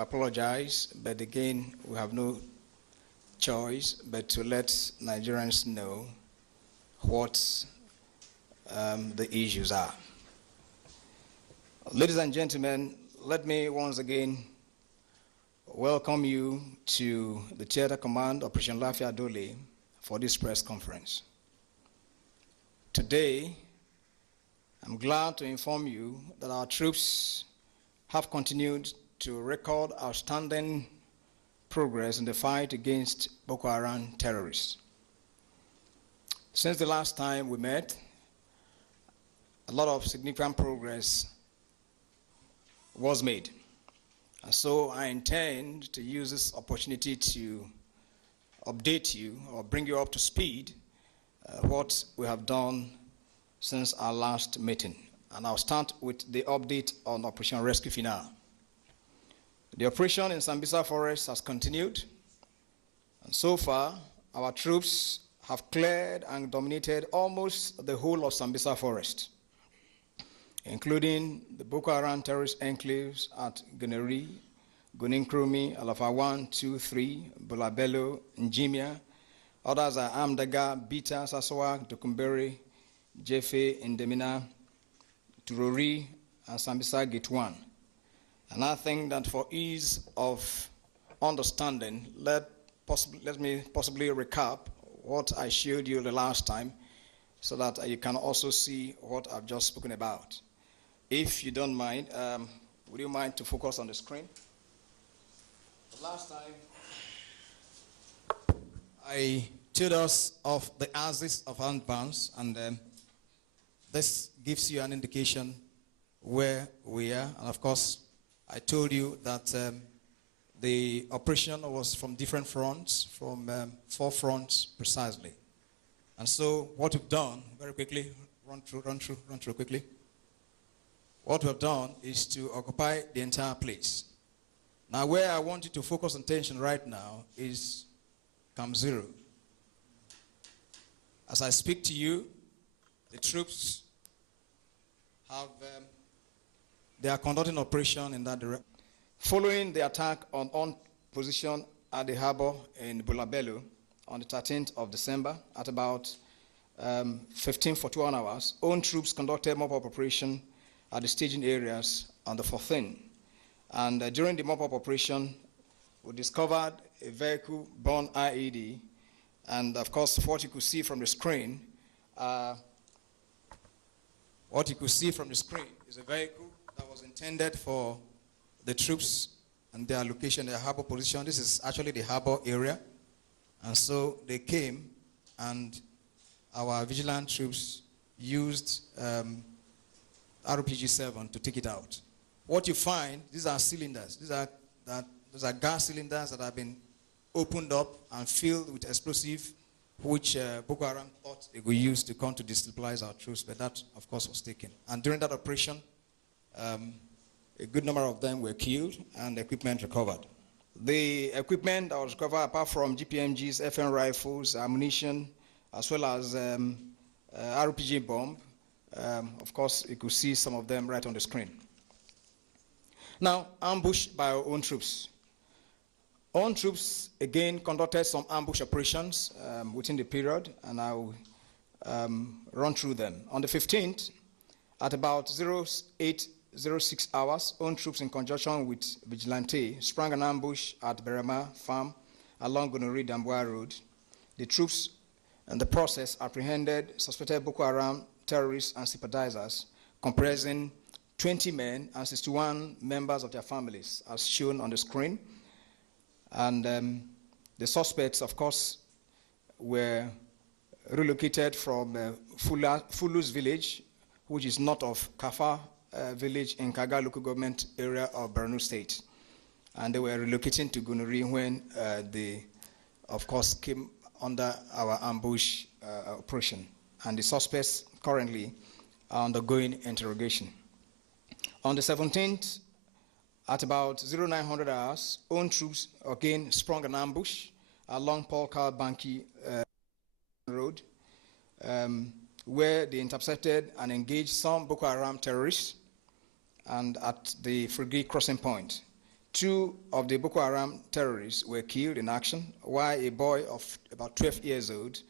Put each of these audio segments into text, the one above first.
we apologize, but again, we have no choice but to let Nigerians know what the issues are. Ladies and gentlemen, let me once again welcome you to the Theater Command Operation Lafiya Dole for this press conference. Today, I'm glad to inform you that our troops have continued to record outstanding progress in the fight against Boko Haram terrorists. Since the last time we met, a lot of significant progress was made. And so I intend to use this opportunity to update you or bring you up to speed what we have done since our last meeting. And I'll start with the update on Operation Rescue Final. The operation in Sambisa Forest has continued, and so far, our troops have cleared and dominated almost the whole of Sambisa Forest, including the Boko Haram terrorist enclaves at Guneri, Guninkrumi, Alafa 1, 2, 3, Bulabello, Njimia. Others are Amdaga, Bita, Sasawa, Dokumberi, Jefe, Indemina, Turori, and Sambisa Gate 1. And I think that for ease of understanding, let me possibly recap what I showed you the last time so that you can also see what I've just spoken about. If you don't mind, would you mind to focus on the screen? The last time, I told us of the axis of handbounds, and this gives you an indication where we are. And of course, I told you that the operation was from different fronts, from 4 fronts precisely. And so what we've done, very quickly, run through quickly. What we've done is to occupy the entire place. Now where I want you to focus attention right now is Camp Zero. As I speak to you, the troops have they are conducting operation in that direction. Following the attack on position at the harbor in Bulabello on the 13th of December at about 15:41 hours, own troops conducted mop-up operation at the staging areas on the 14th. And during the mop-up operation, we discovered a vehicle borne IED, and of course, what you could see from the screen, is a vehicle that was intended for the troops and their location, their harbor position. This is actually the harbor area. And so they came, and our vigilant troops used RPG-7 to take it out. What you find, these are cylinders. These are gas cylinders that have been opened up and filled with explosive, which Boko Haram thought they would use to come to destabilize our troops, but that, of course, was taken. And during that operation, a good number of them were killed and equipment recovered. The equipment that was recovered, apart from GPMGs, FN rifles, ammunition, as well as RPG bomb, of course, you could see some of them right on the screen. Now, ambush by our own troops. Own troops, again, conducted some ambush operations within the period, and I will run through them. On the 15th, at about 08:06 hours, own troops in conjunction with Vigilante sprang an ambush at Berema Farm along Gunuri Damboa Road. The troops, in the process, apprehended suspected Boko Haram terrorists and sympathizers, comprising 20 men and 61 members of their families, as shown on the screen. And the suspects, of course, were relocated from Fulus village, which is north of Kafa village in Kaga local government area of Borno State. And they were relocating to Gunuri when they, of course, came under our ambush operation. And the suspects currently are undergoing interrogation. On the 17th, at about 0900 hours, own troops again sprung an ambush along Paul Carl Banki Road, where they intercepted and engaged some Boko Haram terrorists, and at the Frigate crossing point. 2 of the Boko Haram terrorists were killed in action, while a boy of about 12 years old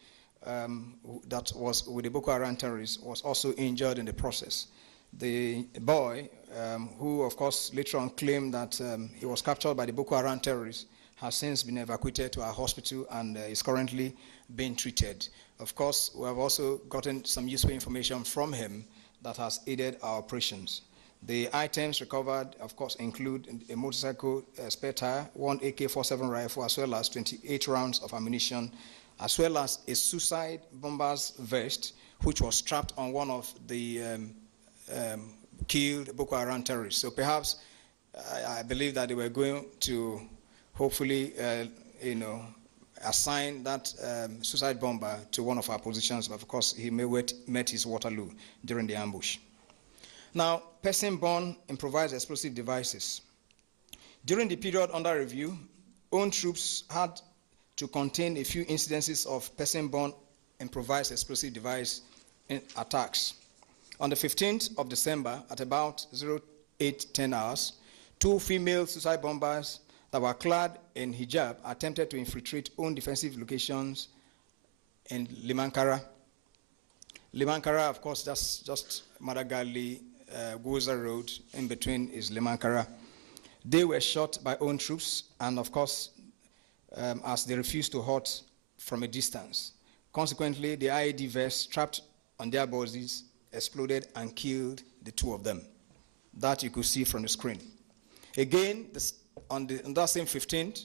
that was with the Boko Haram terrorists was also injured in the process. The boy, who of course later on claimed that he was captured by the Boko Haram terrorists, has since been evacuated to our hospital and is currently being treated. Of course, we have also gotten some useful information from him that has aided our operations. The items recovered, of course, include a motorcycle spare tire, 1 AK-47 rifle, as well as 28 rounds of ammunition, as well as a suicide bomber's vest, which was strapped on one of the killed Boko Haram terrorists. So perhaps I believe that they were going to hopefully, assign that suicide bomber to one of our positions, but of course he met his Waterloo during the ambush. Now, person-borne improvised explosive devices. During the period under review, own troops had to contain a few incidences of person-borne improvised explosive device attacks. On the 15th of December, at about 08:10 hours, 2 female suicide bombers that were clad in hijab attempted to infiltrate own defensive locations in Limankara. Limankara, of course, that's just Madagali, Goza Road, in between is Limankara. They were shot by own troops, and of course, as they refused to halt from a distance. Consequently, the IED vests strapped on their bodies exploded and killed the 2 of them. That you could see from the screen. Again, on that same 15th,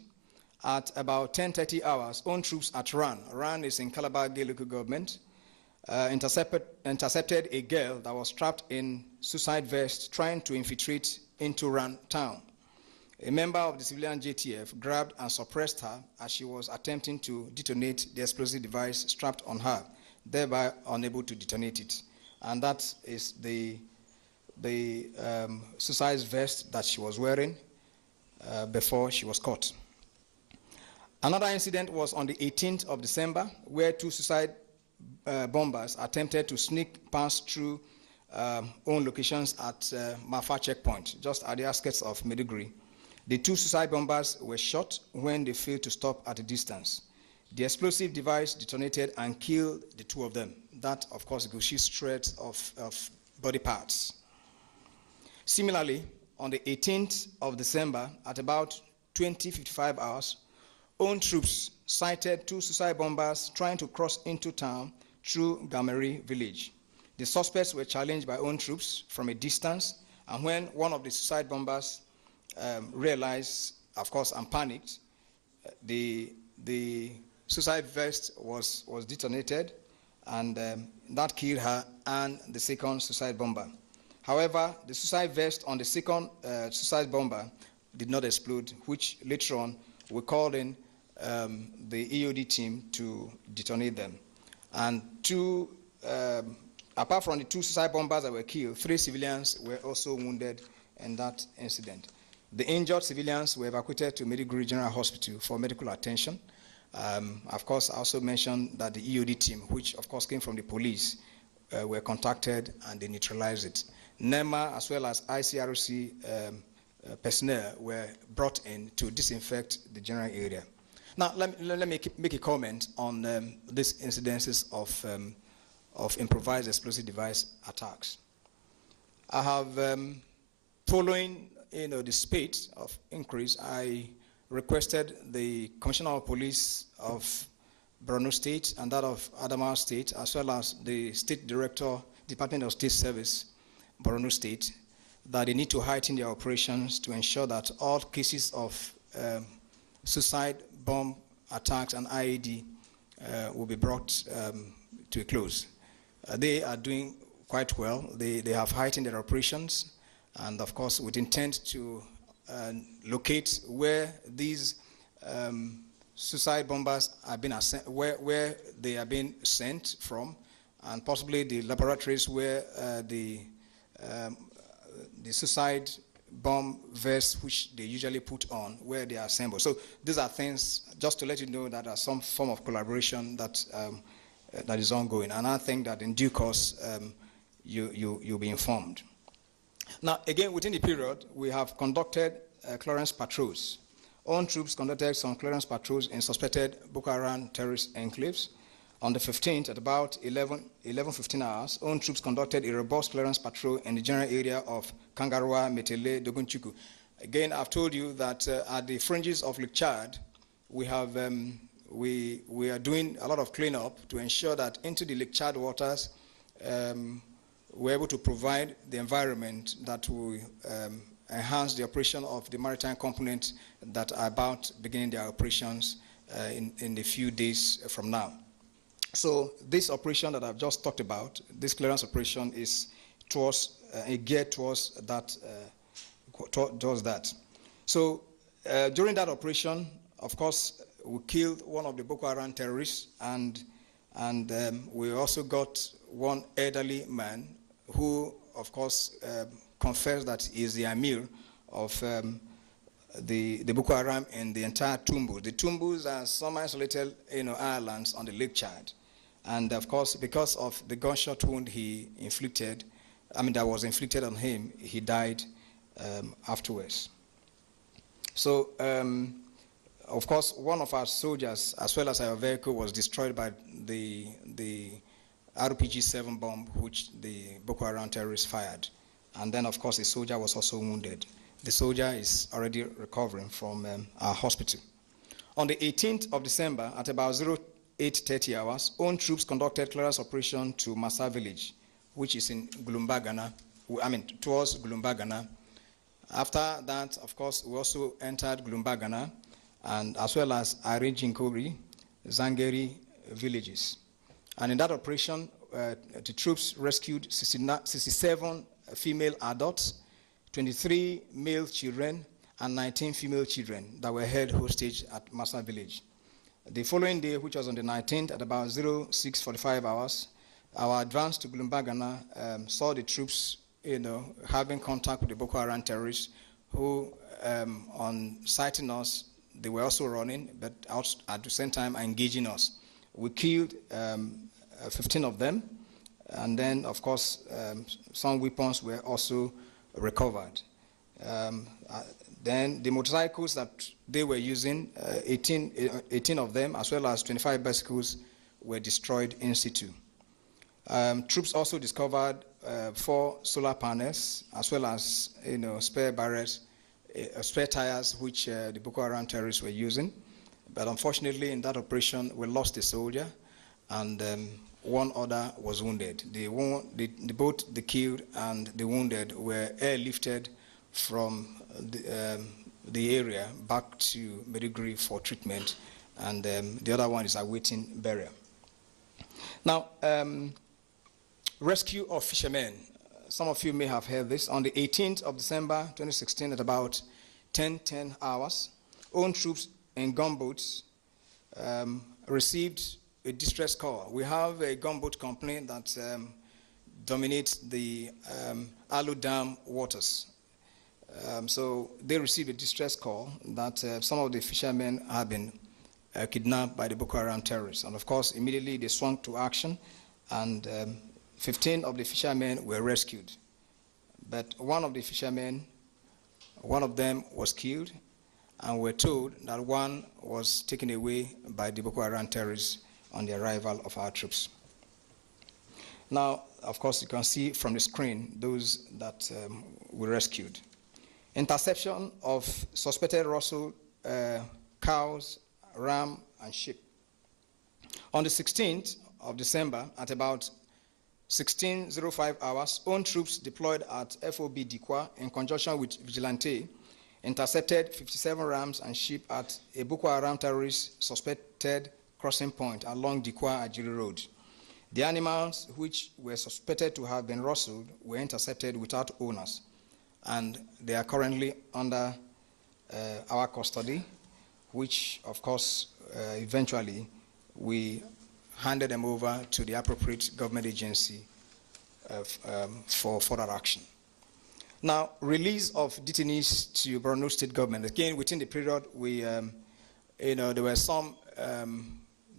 at about 10:30 hours, own troops at Ran. Ran is in Calabar local government. Intercepted a girl that was trapped in suicide vest trying to infiltrate into Ran town. A member of the civilian JTF grabbed and suppressed her as she was attempting to detonate the explosive device strapped on her, thereby unable to detonate it. And that is the suicide vest that she was wearing before she was caught. Another incident was on the 18th of December, where 2 suicide bombers attempted to sneak past through own locations at Mafa checkpoint, just at the outskirts of Maiduguri. The 2 suicide bombers were shot when they failed to stop at a distance. The explosive device detonated and killed the 2 of them. That, of course, goes shreds of body parts. Similarly, on the 18th of December, at about 20:55 hours, own troops sighted 2 suicide bombers trying to cross into town through Gameri village. The suspects were challenged by own troops from a distance, and when one of the suicide bombers realized, of course, and panicked, the suicide vest was detonated, and that killed her and the second suicide bomber. However, the suicide vest on the second suicide bomber did not explode, which later on we called in the EOD team to detonate them. And apart from the 2 suicide bombers that were killed, 3 civilians were also wounded in that incident. The injured civilians were evacuated to Maiduguri General Hospital for medical attention. Of course, I also mentioned that the EOD team, which of course came from the police, were contacted and they neutralized it. NEMA as well as ICRC personnel were brought in to disinfect the general area. Now, let me make a comment on these incidences of improvised explosive device attacks. I have, following the spate of increase, I requested the Commissioner of Police of Borno State and that of Adamawa State, as well as the State Director, Department of State Service, Borno State, that they need to heighten their operations to ensure that all cases of suicide bomb attacks and IED will be brought to a close. They are doing quite well. They have heightened their operations, and of course, with intent to locate where these suicide bombers have been where they are being sent from, and possibly the laboratories where the suicide bomb vests which they usually put on, where they are assembled. So these are things just to let you know that there's some form of collaboration that that is ongoing, and I think that in due course you'll be informed. Now, again, within the period, we have conducted clearance patrols. Own troops conducted some clearance patrols in suspected Boko Haram terrorist enclaves. On the 15th, at about 11:15 hours, own troops conducted a robust clearance patrol in the general area of Kangarwa, Metele, Dogunchuku. Again, I've told you that at the fringes of Lake Chad, we have we are doing a lot of cleanup to ensure that into the Lake Chad waters, we're able to provide the environment that will enhance the operation of the maritime component that are about beginning their operations in a few days from now. So this operation that I've just talked about, this clearance operation, is geared towards that. So during that operation, of course, we killed one of the Boko Haram terrorists, and we also got one elderly man who, of course, confessed that he is the Amir of the Boko Haram in the entire Tumbus. The Tumbus are some isolated islands on the Lake Chad. And of course, because of the gunshot wound that was inflicted on him, he died afterwards. So, of course, one of our soldiers, as well as our vehicle, was destroyed by the RPG-7 bomb which the Boko Haram terrorists fired. And then, of course, the soldier was also wounded. The soldier is already recovering from our hospital. On the 18th of December, at about 08:30 hours, own troops conducted clearance operation to Massa village, which is in Gulumba, Ghana, towards Gulumba, Ghana. After that, of course, we also entered Gulumba, Ghana, and as well as Jinkori, Zangeri villages. And in that operation, the troops rescued 67 female adults, 23 male children, and 19 female children that were held hostage at Massa village. The following day, which was on the 19th, at about 06:45 hours, our advance to Gulumba, Ghana, saw the troops, having contact with the Boko Haram terrorists, who, on sighting us, they were also running, but at the same time engaging us. We killed 15 of them, and then, of course, some weapons were also recovered. Then the motorcycles that they were using, 18 of them, as well as 25 bicycles, were destroyed in situ. Troops also discovered 4 solar panels, as well as spare barrels, spare tires, which the Boko Haram terrorists were using. But unfortunately, in that operation, we lost a soldier, and one other was wounded. Both the killed and the wounded were airlifted from the area back to Maiduguri for treatment, and the other one is awaiting burial. Now, rescue of fishermen. Some of you may have heard this. On the 18th of December 2016, at about 10:10 hours, own troops in gunboats received a distress call. We have a gunboat company that dominates the Alu Dam waters. So they received a distress call that some of the fishermen have been kidnapped by the Boko Haram terrorists. And of course, immediately they swung to action, and 15 of the fishermen were rescued. But one of the fishermen, one of them was killed, and we're told that one was taken away by the Boko Haram terrorists on the arrival of our troops. Now, of course, you can see from the screen those that we rescued. Interception of suspected rustled cows, ram, and sheep. On the 16th of December, at about 16:05 hours, own troops deployed at FOB Dikwa in conjunction with Vigilante intercepted 57 rams and sheep at a Boko Haram terrorist suspected crossing point along Dikwa Ajiri Road. The animals, which were suspected to have been rustled, were intercepted without owners, and they are currently under our custody, which, of course, eventually we handed them over to the appropriate government agency for further action. Now, release of detainees to Borno State government. Again, within the period, there were some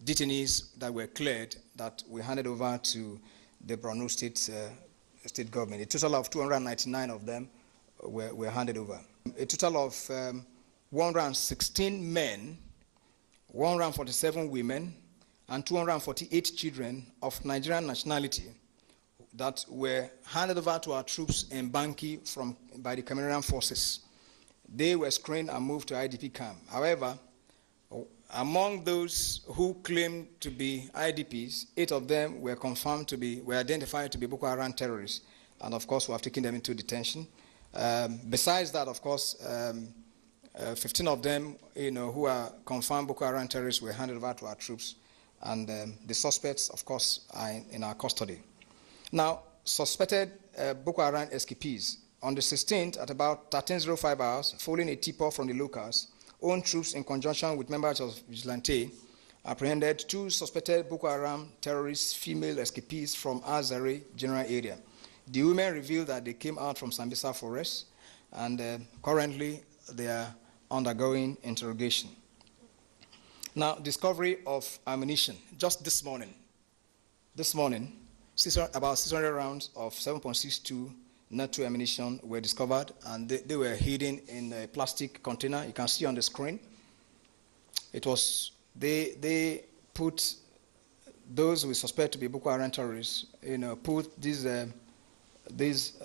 detainees that were cleared that we handed over to the Borno State government. A total of 299 of them were handed over. A total of 116 men, 147 women, and 248 children of Nigerian nationality that were handed over to our troops in Banki by the Cameroonian forces. They were screened and moved to IDP camp. However, among those who claimed to be IDPs, 8 of them were identified to be Boko Haram terrorists. And of course, we have taken them into detention. Besides that, of course, 15 of them, who are confirmed Boko Haram terrorists were handed over to our troops. And the suspects, of course, are in our custody. Now, suspected Boko Haram escapees. On the 16th, at about 13:05 hours, following a tip-off from the locals, own troops, in conjunction with members of Vigilante, apprehended 2 suspected Boko Haram terrorist female escapees from Azare general area. The women revealed that they came out from Sambisa Forest, and currently they are undergoing interrogation. Now, discovery of ammunition. Just this morning, about 600 rounds of 7.62 NATO ammunition were discovered, and they were hidden in a plastic container. You can see on the screen. They put those we suspect to be Boko Haram terrorists, put these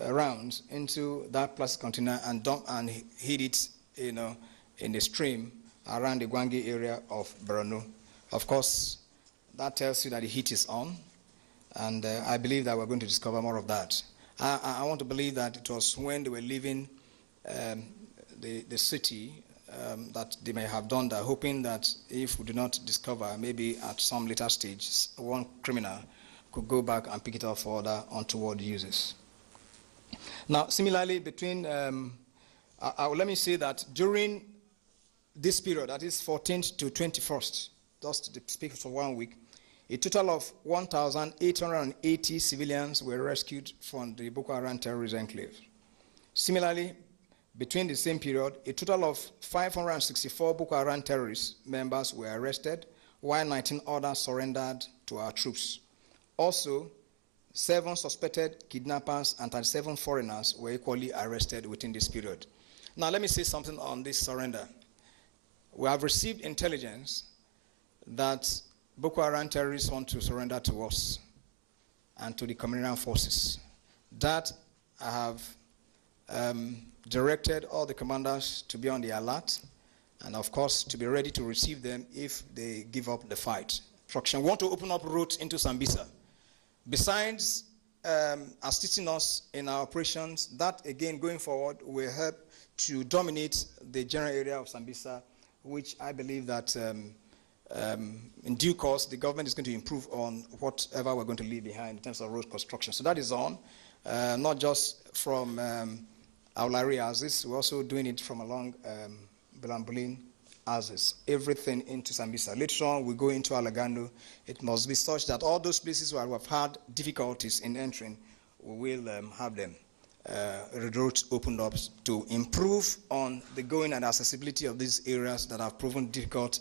rounds into that plastic container and hid it, in the stream around the Gwangi area of Borno. Of course, that tells you that the heat is on, and I believe that we're going to discover more of that. I want to believe that it was when they were leaving the city that they may have done that, hoping that if we do not discover, maybe at some later stage, one criminal could go back and pick it up for other untoward uses. Now, similarly, let me say that during this period, that is 14th to 21st, just to speak for 1 week, a total of 1,880 civilians were rescued from the Boko Haram terrorist enclave. Similarly, between the same period, a total of 564 Boko Haram terrorist members were arrested, while 19 others surrendered to our troops. Also, 7 suspected kidnappers and 37 foreigners were equally arrested within this period. Now, let me say something on this surrender. We have received intelligence that Boko Haram terrorists want to surrender to us and to the Cameroonian forces. That I have directed all the commanders to be on the alert, and of course to be ready to receive them if they give up the fight. We want to open up roads into Sambisa. Besides assisting us in our operations, that again going forward will help to dominate the general area of Sambisa, which I believe that in due course, the government is going to improve on whatever we're going to leave behind in terms of road construction. So that is on, not just from Aulari Azis, we're also doing it from along Bilambulin Azis, everything into Sambisa. Later on, we go into Alagando. It must be such that all those places where we've had difficulties in entering, we will have them roads opened up to improve on the going and accessibility of these areas that have proven difficult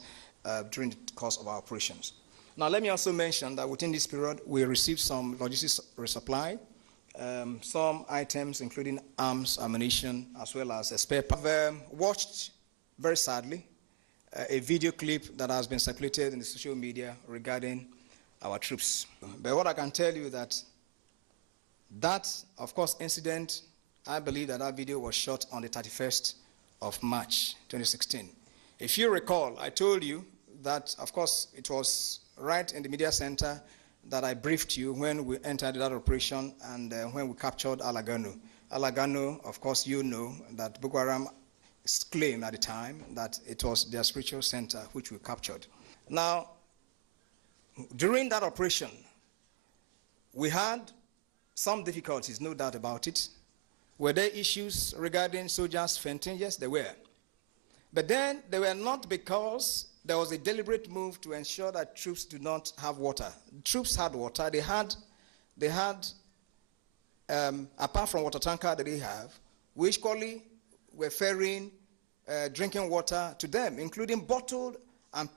during the course of our operations. Now, let me also mention that within this period, we received some logistics resupply, some items including arms, ammunition, as well as a spare part. I've watched, very sadly, a video clip that has been circulated in the social media regarding our troops. But what I can tell you that, of course, incident, I believe that video was shot on the 31st of March, 2016. If you recall, I told you that, of course, it was right in the media center that I briefed you when we entered that operation and when we captured Alagano. Alagano, of course, you know that Boko Haram claimed at the time that it was their spiritual center which we captured. Now, during that operation, we had some difficulties, no doubt about it. Were there issues regarding soldiers fainting? Yes, there were. But then they were not because there was a deliberate move to ensure that troops do not have water. Troops had water. They had apart from water tanker that they have, we equally were ferrying drinking water to them, including bottled and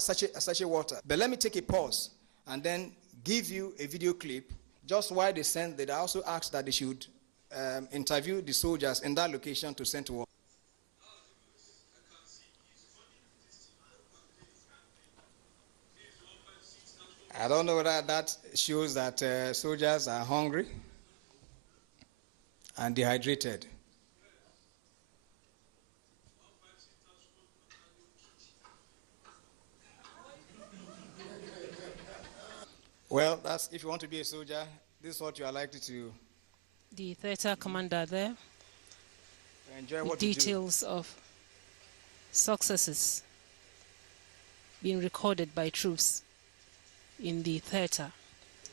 sachet water. But let me take a pause and then give you a video clip. Just while they sent, they also asked that they should interview the soldiers in that location to send to war. I don't know whether that shows that soldiers are hungry and dehydrated. Well, that's if you want to be a soldier, this is what you are likely to The theater commander there, enjoy. with What you do. details of successes being recorded by troops in the theater.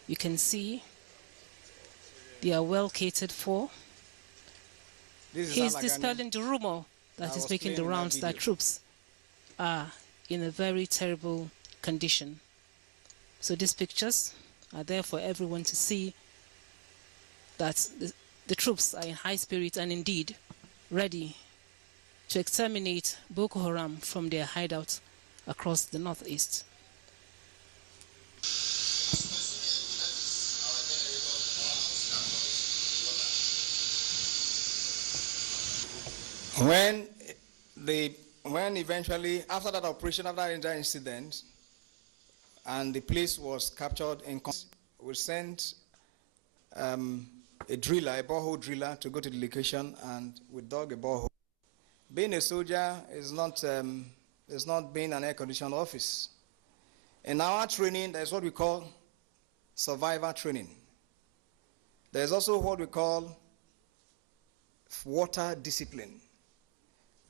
You can see they are well catered for. This is He's Alagani. dispelling the rumor that I is was making the playing in that rounds that video. troops are in a very terrible condition. So these pictures are there for everyone to see that the troops are in high spirit and indeed ready to exterminate Boko Haram from their hideouts across the northeast. When eventually, after that operation, after that incident, and the place was captured, we sent a driller, a borehole driller, to go to the location, and we dug a borehole. Being a soldier is not being an air-conditioned office. In our training, there's what we call survivor training. There's also what we call water discipline.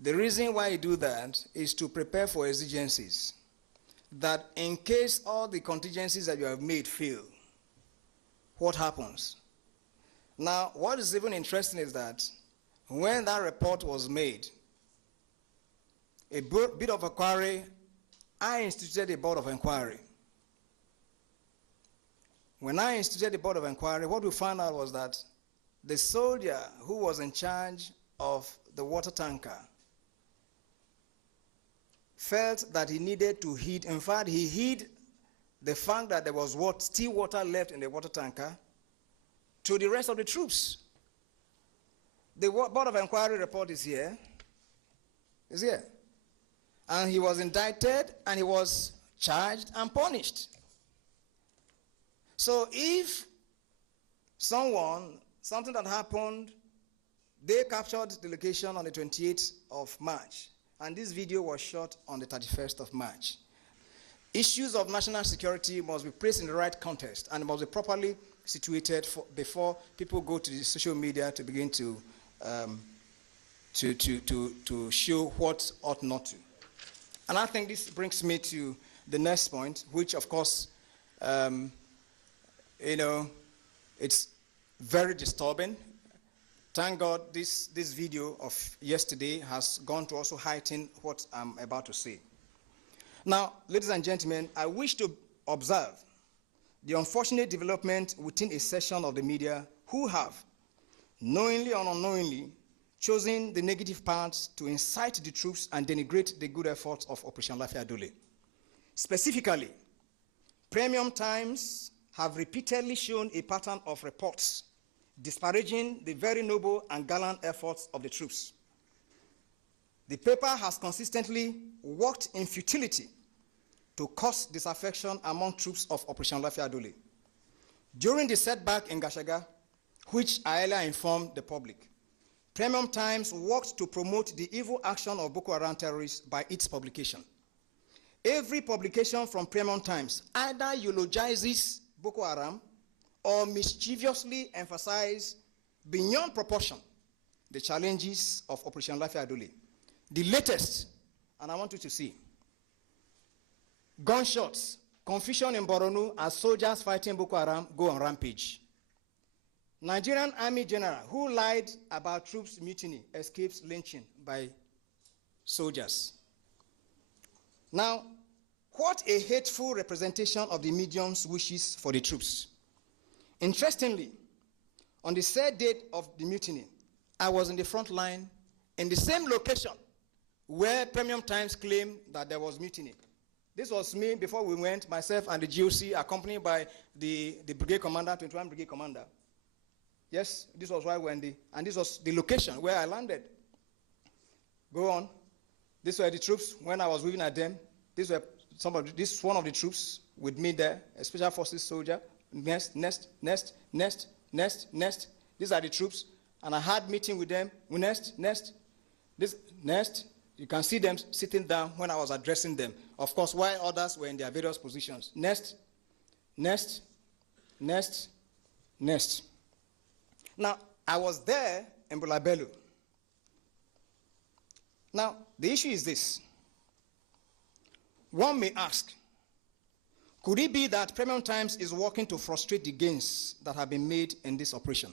The reason why you do that is to prepare for exigencies. That in case all the contingencies that you have made fail, what happens? Now, what is even interesting is that when that report was made, a bit of inquiry, I instituted a board of inquiry. When I instituted the board of inquiry, what we found out was that the soldier who was in charge of the water tanker felt that he needed to heed. In fact, he hid the fact that there was still water left in the water tanker to the rest of the troops. The board of inquiry report is here. Is here. And he was indicted and he was charged and punished. So if something that happened, they captured the location on the 28th of March, and this video was shot on the 31st of March. Issues of national security must be placed in the right context and must be properly situated before people go to the social media to begin to show what ought not to. And I think this brings me to the next point, which of course, it's very disturbing. Thank God this video of yesterday has gone to also heighten what I'm about to say. Now, ladies and gentlemen, I wish to observe the unfortunate development within a section of the media who have, knowingly or unknowingly, chosen the negative parts to incite the troops and denigrate the good efforts of Operation Lafiya Dole. Specifically, Premium Times have repeatedly shown a pattern of reports disparaging the very noble and gallant efforts of the troops. The paper has consistently worked in futility to cause disaffection among troops of Operation Lafiya Dole. During the setback in Gashaga, which I earlier informed the public, Premium Times worked to promote the evil action of Boko Haram terrorists by its publication. Every publication from Premium Times either eulogizes Boko Haram or mischievously emphasizes beyond proportion the challenges of Operation Lafiya Dole. The latest, and I want you to see, gunshots, confusion in Borno as soldiers fighting Boko Haram go on rampage. Nigerian Army General who lied about troops mutiny escapes lynching by soldiers. Now, what a hateful representation of the medium's wishes for the troops. Interestingly, on the said date of the mutiny, I was in the front line in the same location where Premium Times claimed that there was mutiny. This was me before we went, myself and the GOC, accompanied by the brigade commander, 21 brigade commander. Yes, this was why when and this was the location where I landed. Go on. These were the troops when I was waving at them. These were this is one of the troops with me there, a special forces soldier. Nest. These are the troops, and I had meeting with them. Nest. This nest. You can see them sitting down when I was addressing them. Of course, while others were in their various positions. Nest. Now, I was there in Bulabelu. Now, the issue is this. One may ask, could it be that Premium Times is working to frustrate the gains that have been made in this operation?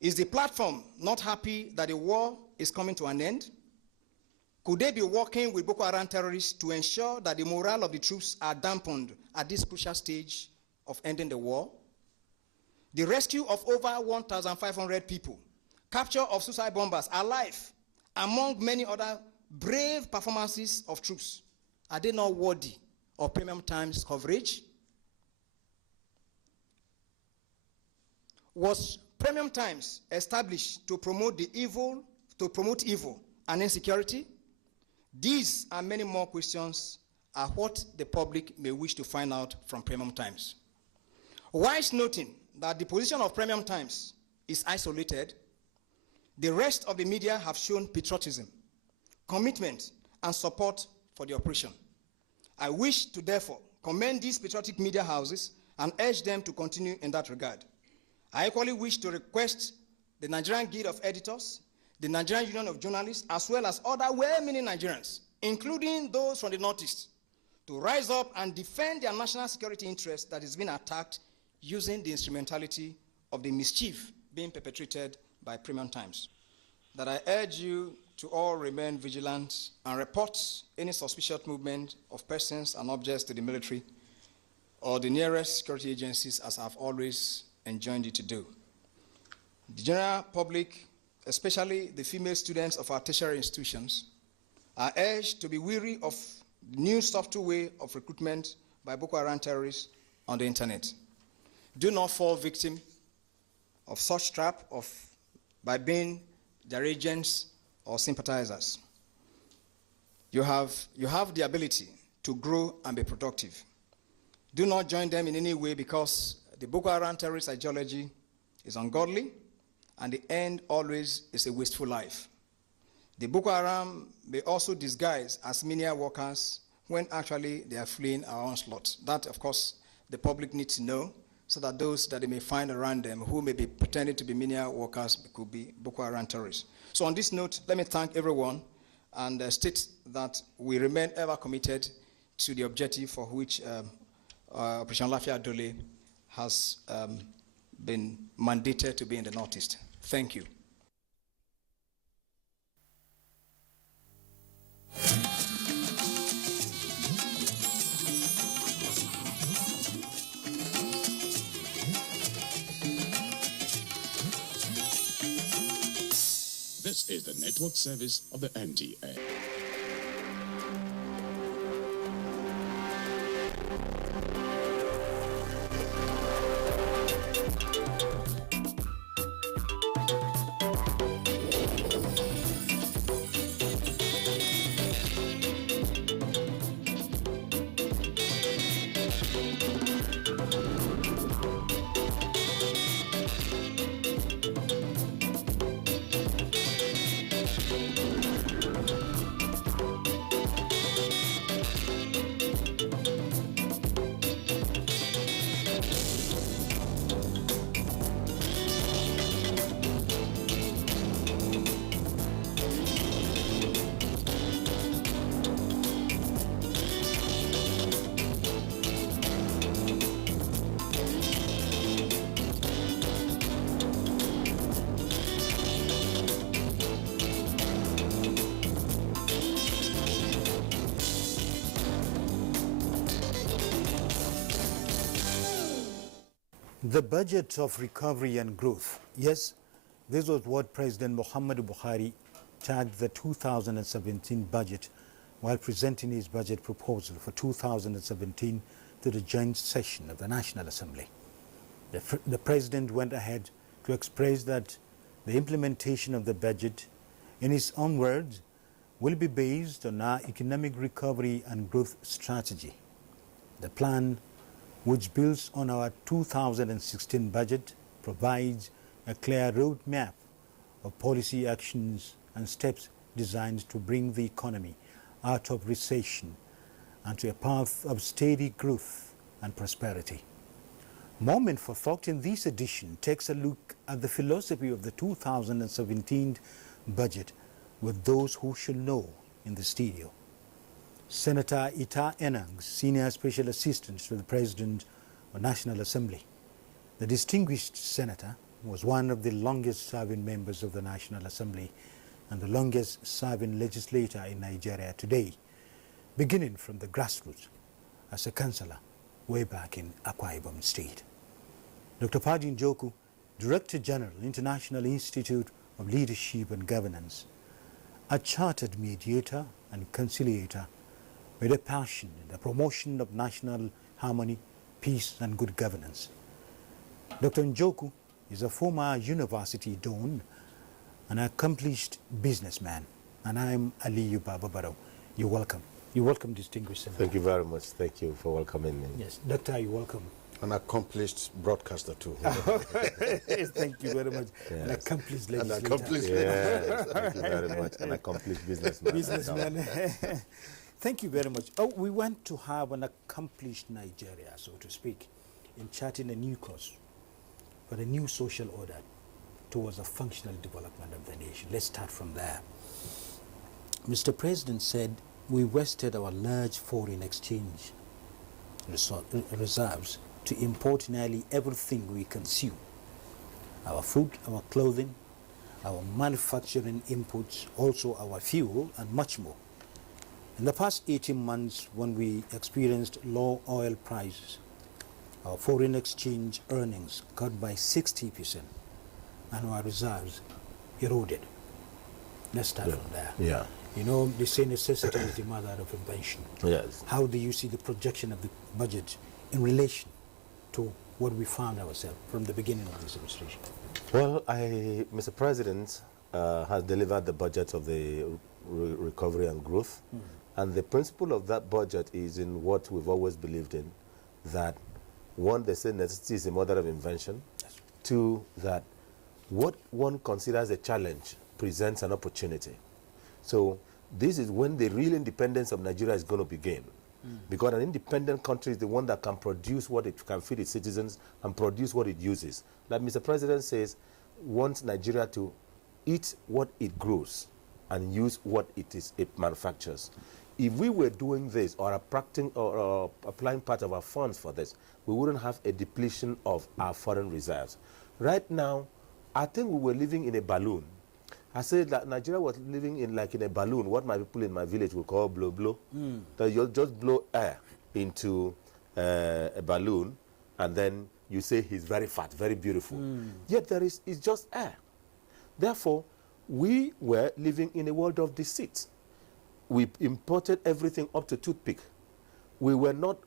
Is the platform not happy that the war is coming to an end? Could they be working with Boko Haram terrorists to ensure that the morale of the troops are dampened at this crucial stage of ending the war? The rescue of over 1,500 people, capture of suicide bombers alive, among many other brave performances of troops, are they not worthy of Premium Times coverage? Was Premium Times established to promote evil and insecurity? These and many more questions are what the public may wish to find out from Premium Times. Whilst noting that the position of Premium Times is isolated, the rest of the media have shown patriotism, commitment, and support for the operation. I wish to therefore commend these patriotic media houses and urge them to continue in that regard. I equally wish to request the Nigerian Guild of Editors, the Nigerian Union of Journalists, as well as other well-meaning Nigerians, including those from the Northeast, to rise up and defend their national security interest that is being attacked using the instrumentality of the mischief being perpetrated by Premium Times. That I urge you to all remain vigilant and report any suspicious movement of persons and objects to the military or the nearest security agencies, as I've always enjoined you to do. The general public, especially the female students of our tertiary institutions, are urged to be wary of the new software way of recruitment by Boko Haram terrorists on the internet. Do not fall victim of such trap by being their agents or sympathizers. You have the ability to grow and be productive. Do not join them in any way, because the Boko Haram terrorist ideology is ungodly, and the end always is a wasteful life. The Boko Haram may also disguise as menial workers when actually they are fleeing our onslaught. That, of course, the public needs to know, so that those that they may find around them who may be pretending to be menial workers could be Boko Haram terrorists. So on this note, let me thank everyone and state that we remain ever committed to the objective for which Operation Lafiya Dole has been mandated to be in the Northeast. Thank you. This is the network service of the NTA. The budget of recovery and growth. Yes, this was what President Muhammadu Buhari tagged the 2017 budget while presenting his budget proposal for 2017 to the joint session of the National Assembly. The President went ahead to express that the implementation of the budget, in his own words, will be based on our economic recovery and growth strategy. The plan, which builds on our 2016 budget, provides a clear roadmap of policy actions and steps designed to bring the economy out of recession and to a path of steady growth and prosperity. Moment for Thought in this edition takes a look at the philosophy of the 2017 budget with those who should know in the studio. Senator Ita Enang, Senior Special Assistant to the President of National Assembly. The distinguished senator was one of the longest-serving members of the National Assembly and the longest-serving legislator in Nigeria today, beginning from the grassroots as a councillor way back in Akwa Ibom State. Dr. Padi Njoku, Director General, International Institute of Leadership and Governance, a chartered mediator and conciliator with a passion in the promotion of national harmony, peace and good governance. Dr. Njoku is a former university don, an accomplished businessman, and I'm Aliyu Bababaro. You're welcome. You're welcome, distinguished senator. Thank you very much. Thank you for welcoming me. Yes, Doctor, you're welcome. An accomplished broadcaster too. Thank you very much. Yes. An accomplished An legislator. accomplished Yes, thank you very much. An accomplished businessman. Businessman. Thank you very much. Oh, we want to have an accomplished Nigeria, so to speak, in charting a new course for a new social order towards a functional development of the nation. Let's start from there. Mr. President said we wasted our large foreign exchange reserves to import nearly everything we consume. Our food, our clothing, our manufacturing inputs, also our fuel, and much more. In the past 18 months, when we experienced low oil prices, our foreign exchange earnings cut by 60% and our reserves eroded. Let's start from there. Yeah. You know, they say necessity is the mother of invention. Yes. How do you see the projection of the budget in relation to what we found ourselves from the beginning of this administration? Well, Mr. President has delivered the budget of the recovery and growth. And the principle of that budget is in what we've always believed in, that one, they say necessity is the mother of invention. Yes. Two, that what one considers a challenge presents an opportunity. So this is when the real independence of Nigeria is going to begin. Because an independent country is the one that can produce what it can feed its citizens and produce what it uses. Like Mr. President says, wants Nigeria to eat what it grows and use what it manufactures. If we were doing this or applying part of our funds for this, we wouldn't have a depletion of our foreign reserves. Right now, I think we were living in a balloon. I said that Nigeria was living in a balloon, what my people in my village will call blow. That you just blow air into a balloon, and then you say he's very fat, very beautiful. Yet it's just air. Therefore, we were living in a world of deceit. We imported everything up to toothpick. We were not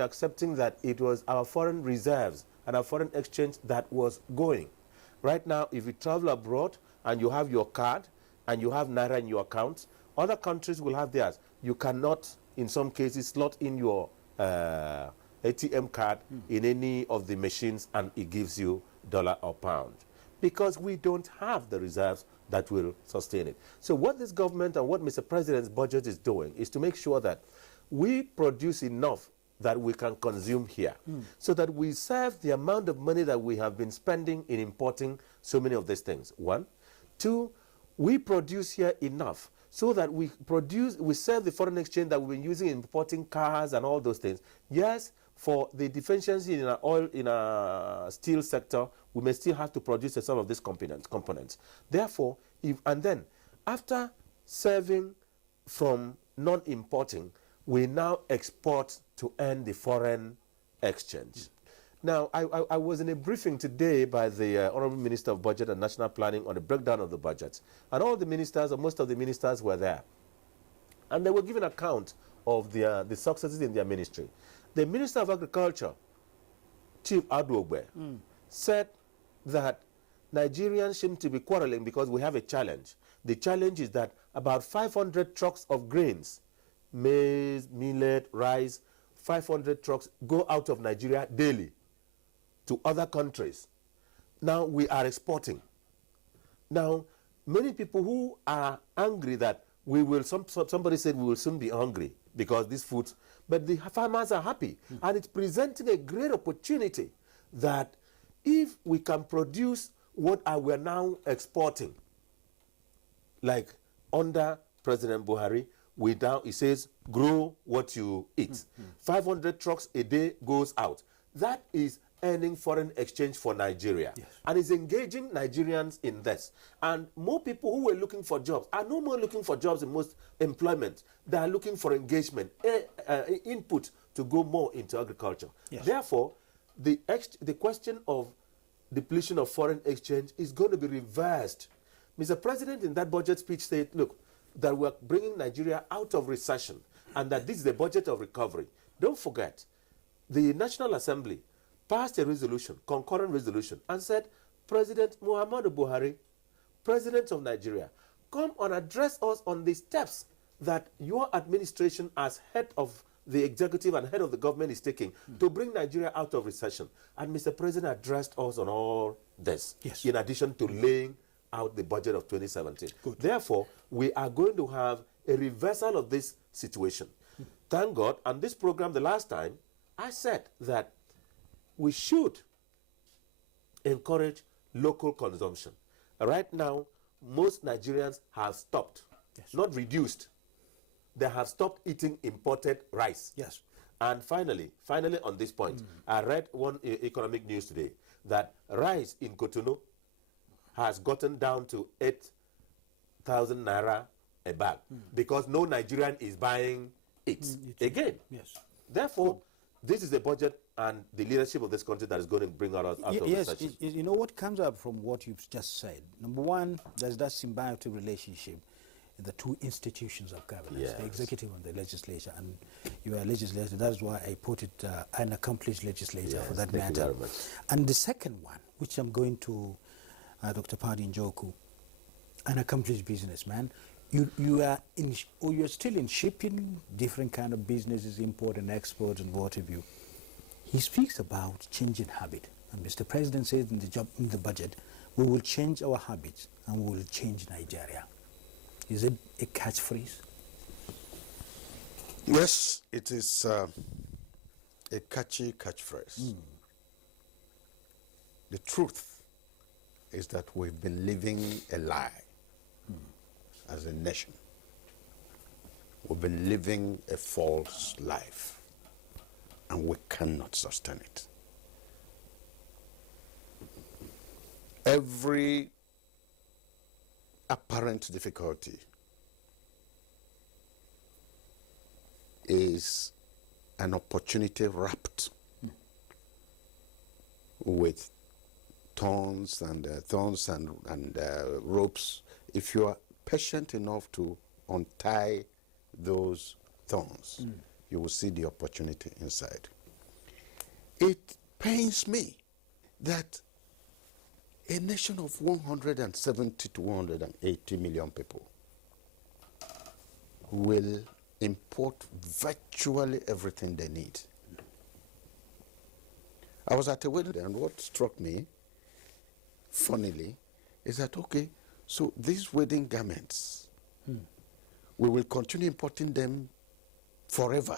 accepting that it was our foreign reserves and our foreign exchange that was going. Right now, if you travel abroad and you have your card and you have Naira in your account, other countries will have theirs. You cannot, in some cases, slot in your ATM card in any of the machines and it gives you dollar or pound, because we don't have the reserves that will sustain it. So what this government and what Mr. President's budget is doing is to make sure that we produce enough that we can consume here, so that we save the amount of money that we have been spending in importing so many of these things. One. Two, we produce here enough so that we save the foreign exchange that we've been using in importing cars and all those things. Yes, for the deficiency in our oil, in our steel sector, we may still have to produce some of these components. Therefore, after saving from non-importing, we now export to earn the foreign exchange. Now, I was in a briefing today by the Honorable Minister of Budget and National Planning on the breakdown of the budget. And all the ministers, or most of the ministers, were there. And they were giving account of the successes in their ministry. The Minister of Agriculture, Chief Adwogbe, said that Nigerians seem to be quarreling because we have a challenge. The challenge is that about 500 trucks of grains, maize, millet, rice, 500 trucks go out of Nigeria daily to other countries. Now we are exporting. Now, many people who are angry that we will, somebody said we will soon be hungry because this food, but the farmers are happy. And it's presenting a great opportunity that if we can produce what we're now exporting, like under President Buhari, he says, grow what you eat. 500 trucks a day goes out. That is earning foreign exchange for Nigeria. Yes. And is engaging Nigerians in this. And more people who were looking for jobs are no more looking for jobs in most employment. They are looking for engagement, input to go more into agriculture. Yes. Therefore, the question of depletion of foreign exchange is going to be reversed. Mr. President in that budget speech said, look, that we're bringing Nigeria out of recession and that this is the budget of recovery. Don't forget, the National Assembly passed a resolution, concurrent resolution, and said, President Muhammadu Buhari, President of Nigeria, come and address us on the steps that your administration as head of the executive and head of the government is taking to bring Nigeria out of recession. And Mr. President addressed us on all this, yes, in addition to laying out the budget of 2017. Good. Therefore, we are going to have a reversal of this situation. Thank God, on this program the last time, I said that we should encourage local consumption. Right now, most Nigerians have stopped, yes, not reduced. They have stopped eating imported rice. Yes. And finally on this point, I read one economic news today that rice in Cotonou has gotten down to 8,000 naira a bag because no Nigerian is buying it again. Yes. Therefore, this is the budget and the leadership of this country that is going to bring us out of yes, recession. you know what comes out from what you've just said. Number one, there's that symbiotic relationship in the two institutions of governance, Yes. the executive and the legislature. And you are a legislator. That is why I put it an accomplished legislator for that thank you matter. very much. And the second one, which I'm going to Dr. Padi Njoku, an accomplished businessman. You're still in shipping, different kind of businesses, import and export and what have you. He speaks about changing habit. And Mr. President says in the budget, we will change our habits and we will change Nigeria. Is it a catchphrase? Yes, it is a catchy catchphrase. The truth is that we've been living a lie as a nation. We've been living a false life, and we cannot sustain it. Every apparent difficulty is an opportunity wrapped with thorns and ropes. If you are patient enough to untie those thorns, you will see the opportunity inside. It pains me that a nation of 170 to 180 million people will import virtually everything they need. I was at a wedding, and what struck me, funnily, is that, okay, so these wedding garments, we will continue importing them forever.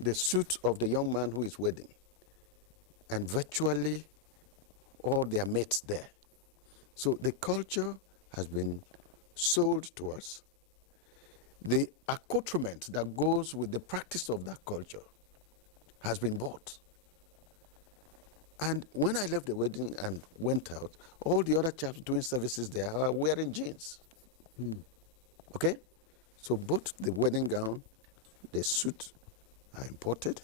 The suit of the young man who is wedding, and virtually all their mates there. So the culture has been sold to us. The accoutrement that goes with the practice of that culture has been bought. And when I left the wedding and went out, all the other chaps doing services there are wearing jeans. Okay? So both the wedding gown, the suit are imported.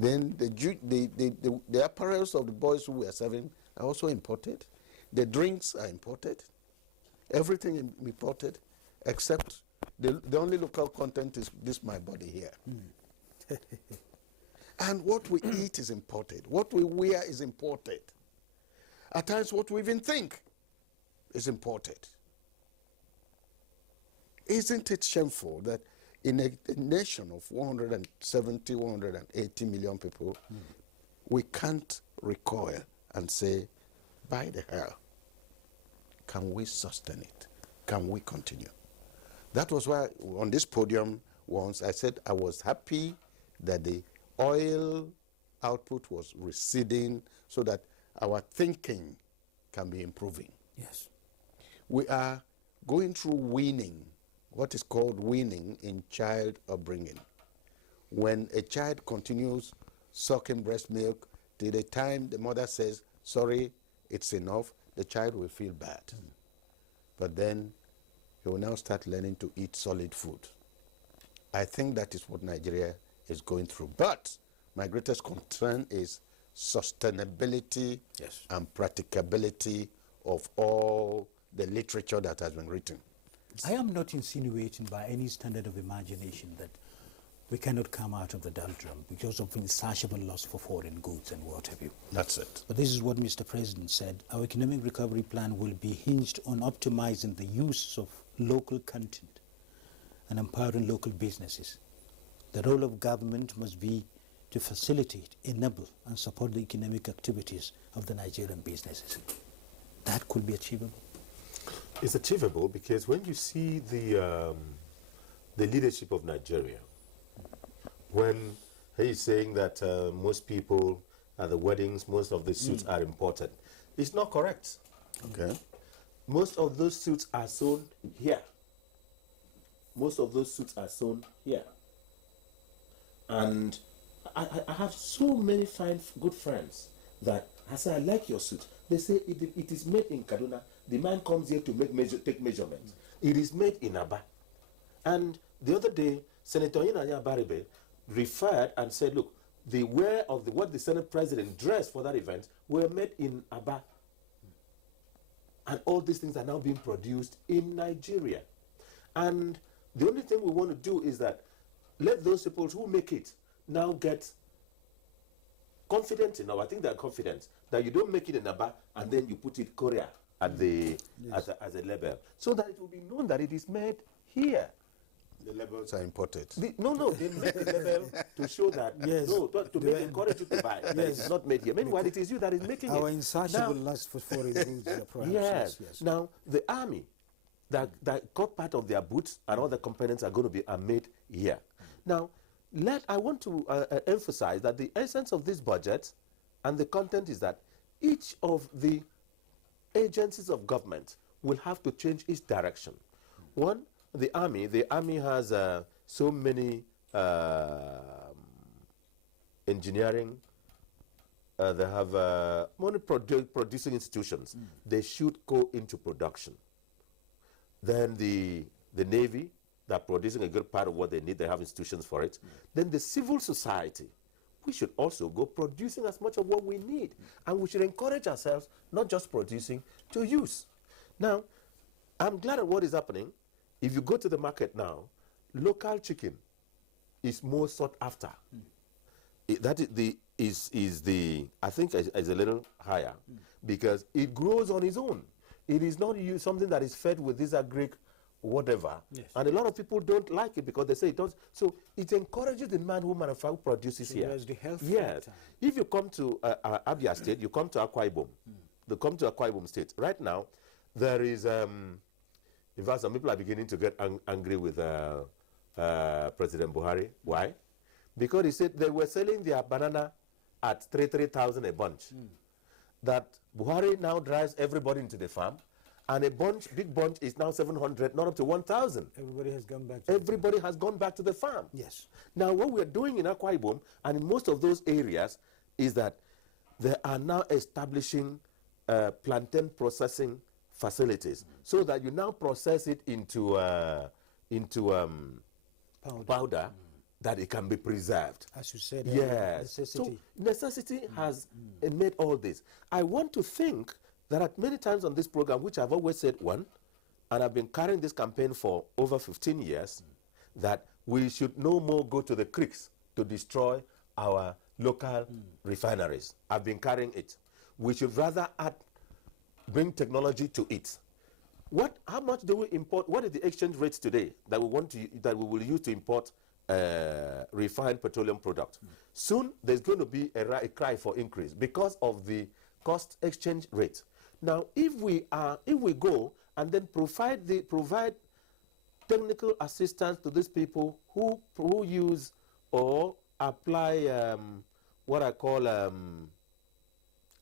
Then the apparels of the boys who were serving are also imported. The drinks are imported. Everything imported, except the only local content is this my body here. And what we eat is imported. What we wear is imported. At times, what we even think is imported. Isn't it shameful that in a nation of 170, 180 million people, we can't recoil and say, by the hell, can we sustain it? Can we continue? That was why on this podium once I said I was happy that the oil output was receding so that our thinking can be improving. Yes. We are going through weaning, what is called weaning in child upbringing. When a child continues sucking breast milk till the time the mother says, sorry, it's enough, the child will feel bad. But then he will now start learning to eat solid food. I think that is what Nigeria is going through. But my greatest concern is sustainability and practicability of all the literature that has been written. I am not insinuating by any standard of imagination that we cannot come out of the doldrum because of insatiable loss for foreign goods and what have you. That's it. But this is what Mr. President said. Our economic recovery plan will be hinged on optimizing the use of local content and empowering local businesses. The role of government must be to facilitate, enable, and support the economic activities of the Nigerian businesses. That could be achievable. It's achievable because when you see the leadership of Nigeria, when he's saying that most people at the weddings, most of the suits are imported, it's not correct. Okay. Most of those suits are sewn here. Most of those suits are sewn here. And I have so many fine, good friends that I say, I like your suit. They say it is made in Kaduna. The man comes here to take measurements. It is made in Aba. And the other day, Senator Inanya Baribe referred and said, look, the wear of what the Senate President dressed for that event were made in Aba. And all these things are now being produced in Nigeria. And the only thing we want to do is that let those people who make it now get confident enough. I think they're confident that you don't make it in Aba and then you put it Korea at the as a label, so that it will be known that it is made here. The labels are imported. No, they make the label to show that to make encourage you to buy. That it's not made here. Meanwhile, it is you that is making Our it. insatiable lust for foreign goods, perhaps. Yes. Now the army that got part of their boots and all the components are going to be made here. Now, I want to emphasize that the essence of this budget and the content is that each of the agencies of government will have to change its direction. One, the army has so many engineering, they have money producing institutions. They should go into production. Then the Navy, they're producing a good part of what they need. They have institutions for it. Then the civil society, we should also go producing as much of what we need. And we should encourage ourselves, not just producing, to use. Now, I'm glad at what is happening. If you go to the market now, local chicken is more sought after. That is I think is a little higher because it grows on its own. It is not something that is fed with this agric whatever. Yes. And a lot of people don't like it because they say it does. So it encourages the man who produces here. There's the health yes. Factor. If you come to Abia State, you come to Akwa Ibom. They come to Akwa Ibom State. Right now, there is, in fact, some people are beginning to get angry with President Buhari. Why? Because he said they were selling their banana at 3,000 a bunch. That Buhari now drives everybody into the farm. And a big bunch is now 700, not up to 1,000. Everybody has gone back. Everybody has gone back to the farm. Yes. Now, what we are doing in Akwa Ibom and in most of those areas is that they are now establishing plantain processing facilities so that you now process it into powder that it can be preserved. As you said, yes. Necessity. So necessity has made all this. I want to think there are many times on this program which I've always said, one, and I've been carrying this campaign for over 15 years, that we should no more go to the creeks to destroy our local refineries. I've been carrying it. We should rather add bring technology to it. How much do we import? What is the exchange rate today that we will use to import refined petroleum product? Soon there's going to be a cry for increase because of the cost exchange rate. Now, if we go and then provide technical assistance to these people who use or apply what I call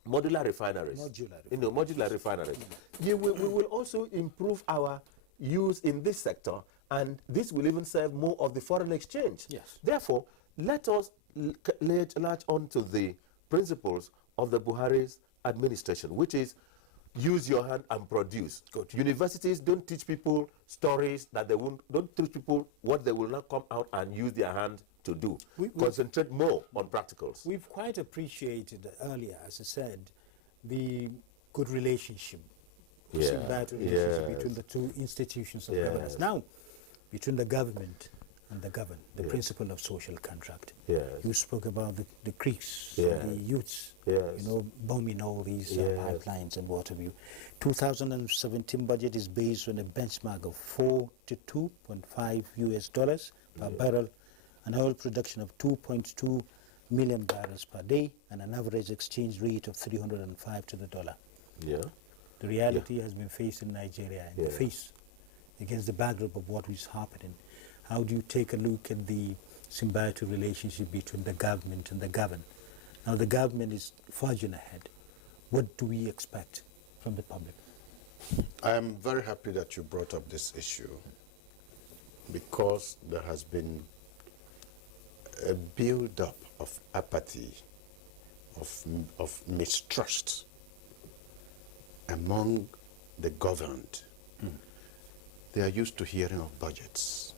modular refineries. Modular refineries. We will also improve our use in this sector, and this will even serve more of the foreign exchange. Yes. Therefore, let us latch on to the principles of the Buhari's administration, which is use your hand and produce. Good. Universities don't teach people stories that don't teach people what they will not come out and use their hand to do. Concentrate more on practicals. We've quite appreciated earlier, as I said, the good relationship, symbiotic relationship between the two institutions of governance. Now, between the government and the governed, the principle of social contract. You spoke about the creeks, the youths, bombing all these pipelines and what have you. 2017 budget is based on a benchmark of $42.5 US per barrel, an oil production of 2.2 million barrels per day, and an average exchange rate of 305 to the dollar. The reality has been faced in Nigeria in the face against the backdrop of what is happening. How do you take a look at the symbiotic relationship between the government and the governed? Now the government is forging ahead. What do we expect from the public? I am very happy that you brought up this issue, because there has been a build-up of apathy, of mistrust among the governed. They are used to hearing of budgets.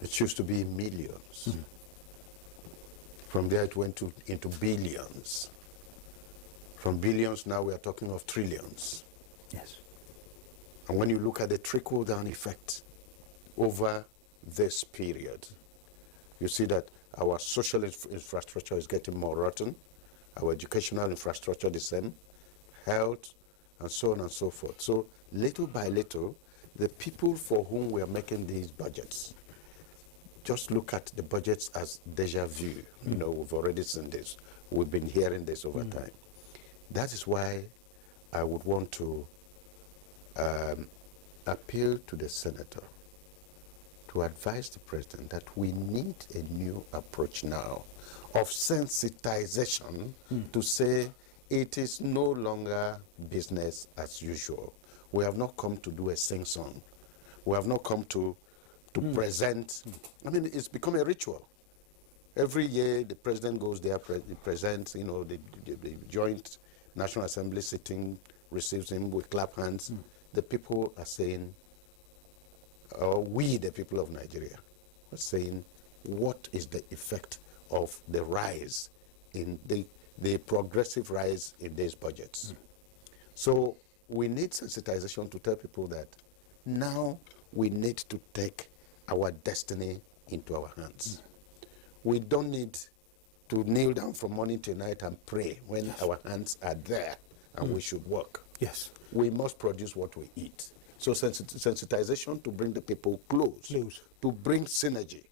It used to be millions. From there it went into billions. From billions now we are talking of trillions. Yes. And when you look at the trickle-down effect over this period, you see that our social infrastructure is getting more rotten, our educational infrastructure the same, health, and so on and so forth. So little by little, the people for whom we are making these budgets, just look at the budgets as deja vu. You know, we've already seen this. We've been hearing this over time. That is why I would want to appeal to the senator to advise the president that we need a new approach now of sensitization to say it is no longer business as usual. We have not come to do a sing-song. We have not come to present. I mean, it's become a ritual. Every year, the president goes there, presents, you know, the joint National Assembly sitting, receives him, we clap hands. The people are saying, or we, the people of Nigeria, are saying, what is the effect of the rise in the progressive rise in these budgets? So we need sensitization to tell people that now we need to take our destiny into our hands. We don't need to kneel down from morning to night and pray when our hands are there and we should work. Yes. We must produce what we eat. So sensitization to bring the people close, to bring synergy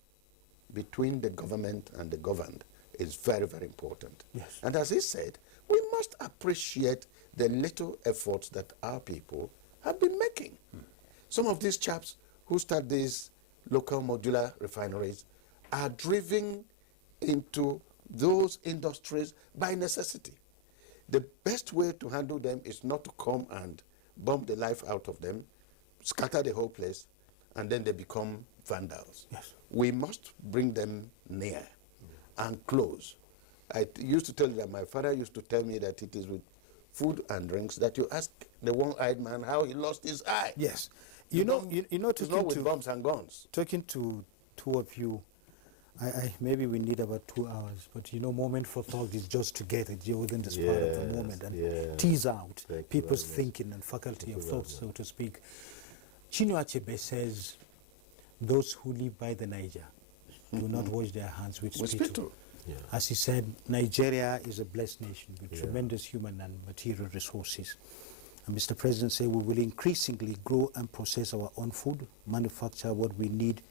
between the government and the governed is very, very important. Yes. And as he said, we must appreciate the little efforts that our people have been making. Some of these chaps who start these local modular refineries are driven into those industries by necessity. The best way to handle them is not to come and bomb the life out of them, scatter the whole place, and then they become vandals. Yes. We must bring them near and close. I used to tell you that my father used to tell me that it is with food and drinks that you ask the one-eyed man how he lost his eye. Yes. You know, it's not with bombs and guns. Talking to two of you, maybe we need about 2 hours, but you know, moment for thought is just to get it within the spot of the moment and tease out people's thinking and faculty of thought, so to speak. Chinua Achebe says, those who live by the Niger do not wash their hands with spittle. As he said, Nigeria is a blessed nation with tremendous human and material resources. And Mr. President said we will increasingly grow and process our own food, manufacture what we need,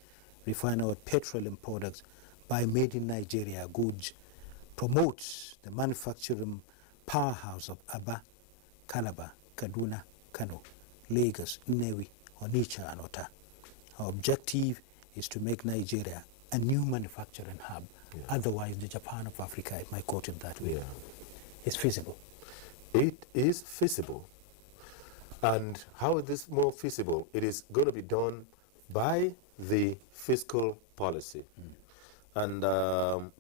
refine our petroleum products, buy made in Nigeria goods, promote the manufacturing powerhouse of Aba, Calabar, Kaduna, Kano, Lagos, Nnewi, Onitsha, and Ota. Our objective is to make Nigeria a new manufacturing hub. Yeah. Otherwise, the Japan of Africa, if I quote it that way. Yeah. It's feasible. It is feasible. And how is this more feasible? It is going to be done by the fiscal policy and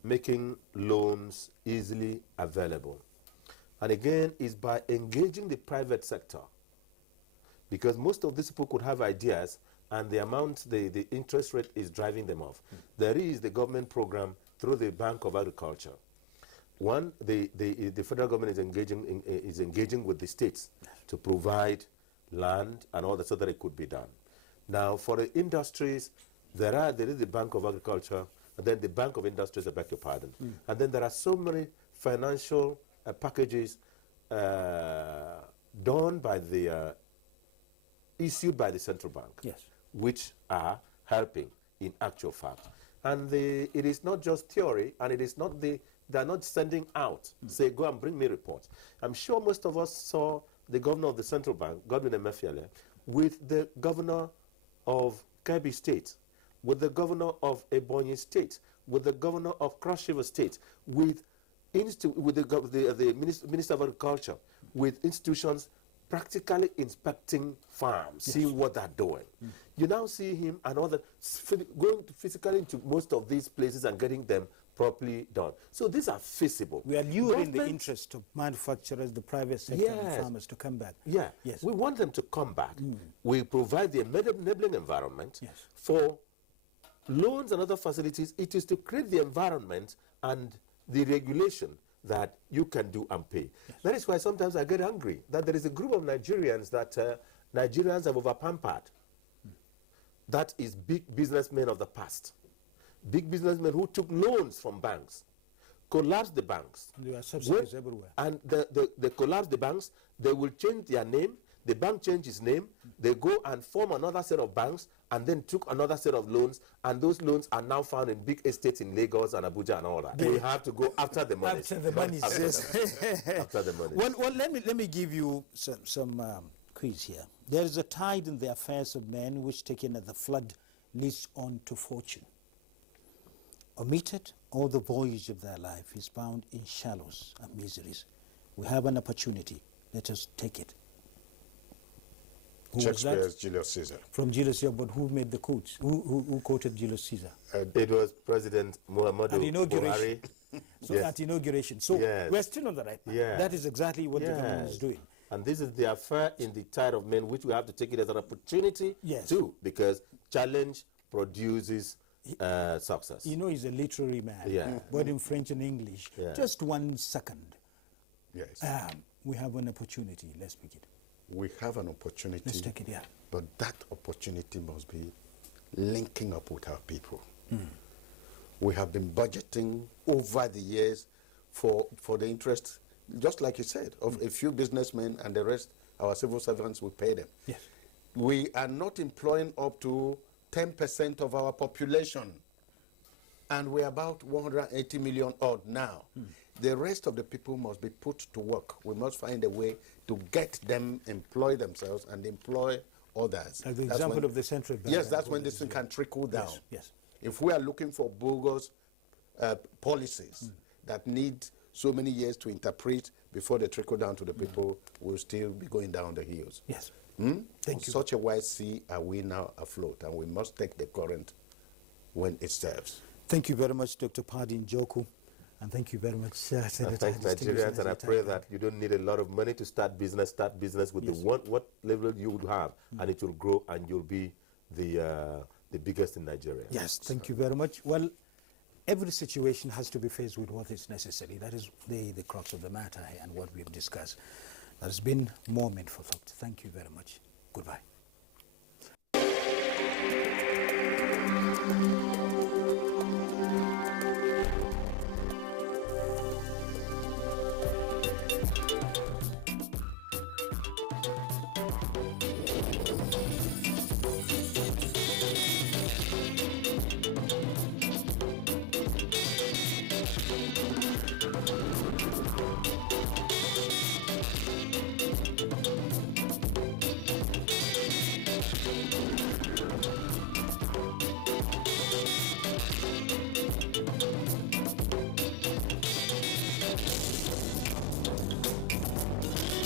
making loans easily available. And again, is by engaging the private sector. Because most of these people could have ideas and the amount, the interest rate is driving them off. There is the government program through the Bank of Agriculture. One, the federal government is engaging with the states to provide land and all that so that it could be done. Now, for the industries, there is the Bank of Agriculture, and then the Bank of Industries, I beg your pardon. And then there are so many financial packages done by the, issued by the central bank, yes, which are helping in actual fact. And it is not just theory, and it is not they're not sending out, say, go and bring me reports. I'm sure most of us saw the governor of the central bank, Godwin Emefiele, with the governor of Kebbi State, with the governor of Ebonyi State, with the governor of Cross River State, with the Minister of Agriculture, with institutions practically inspecting farms, yes, seeing what they're doing. You now see him and all that, going physically into most of these places and getting them properly done. So these are feasible. We are luring the interest of manufacturers, the private sector, yes, and farmers to come back. Yeah, yes, we want them to come back. We provide the enabling environment, yes, for loans and other facilities. It is to create the environment and the regulation that you can do and pay. Yes. That is why sometimes I get angry that there is a group of Nigerians that Nigerians have over-pampered. That is big businessmen of the past. Big businessmen who took loans from banks, collapsed the banks. And there are subsidies everywhere. And they collapsed the banks, they will change their name, the bank changes name, they go and form another set of banks, and then took another set of loans, and those loans are now found in big estates in Lagos and Abuja and all that. We have to go after the money. After the money, yes. After the money. Well, let me give you some quiz here. There is a tide in the affairs of men which, taken at the flood, leads on to fortune. Omitted, all the voyage of their life is found in shallows and miseries. We have an opportunity. Let us take it. Who Shakespeare's Julius Caesar. From Julius Caesar, but who made the quotes? Who quoted Julius Caesar? It was President Muhammadu Buhari. So yes, at inauguration. So yes, we're still on the right path. Yes. That is exactly what the government is doing. And this is the affair in the tide of men, which we have to take it as an opportunity, yes, too, because challenge produces success. You know, he's a literary man, yeah, but in French and English. Yeah. Just 1 second. Yes. We have an opportunity. Let's pick it. We have an opportunity. Let's take it, yeah. But that opportunity must be linking up with our people. We have been budgeting over the years for the interest, just like you said, of a few businessmen, and the rest, our civil servants, we pay them. Yes. We are not employing up to 10% of our population, and we're about 180 million odd now. The rest of the people must be put to work. We must find a way to get them employ themselves and employ others. Like the example of the central bank. Yes, that's when this thing can trickle down. Yes, yes. If we are looking for bogus policies that need so many years to interpret before they trickle down to the people, we'll still be going down the hills. Yes. Thank you. Such a wide sea are we now afloat, and we must take the current when it serves. Thank you very much, Dr. Pardin Joku. And thank you very much, Senator. Thanks, Nigerians, and I pray that you don't need a lot of money to start business. Start business with what level you would have, and it will grow, and you'll be the biggest in Nigeria. Yes, thank you very much. Well, every situation has to be faced with what is necessary. That is the crux of the matter and what we've discussed. That has been Moment for Thought. Thank you very much. Goodbye.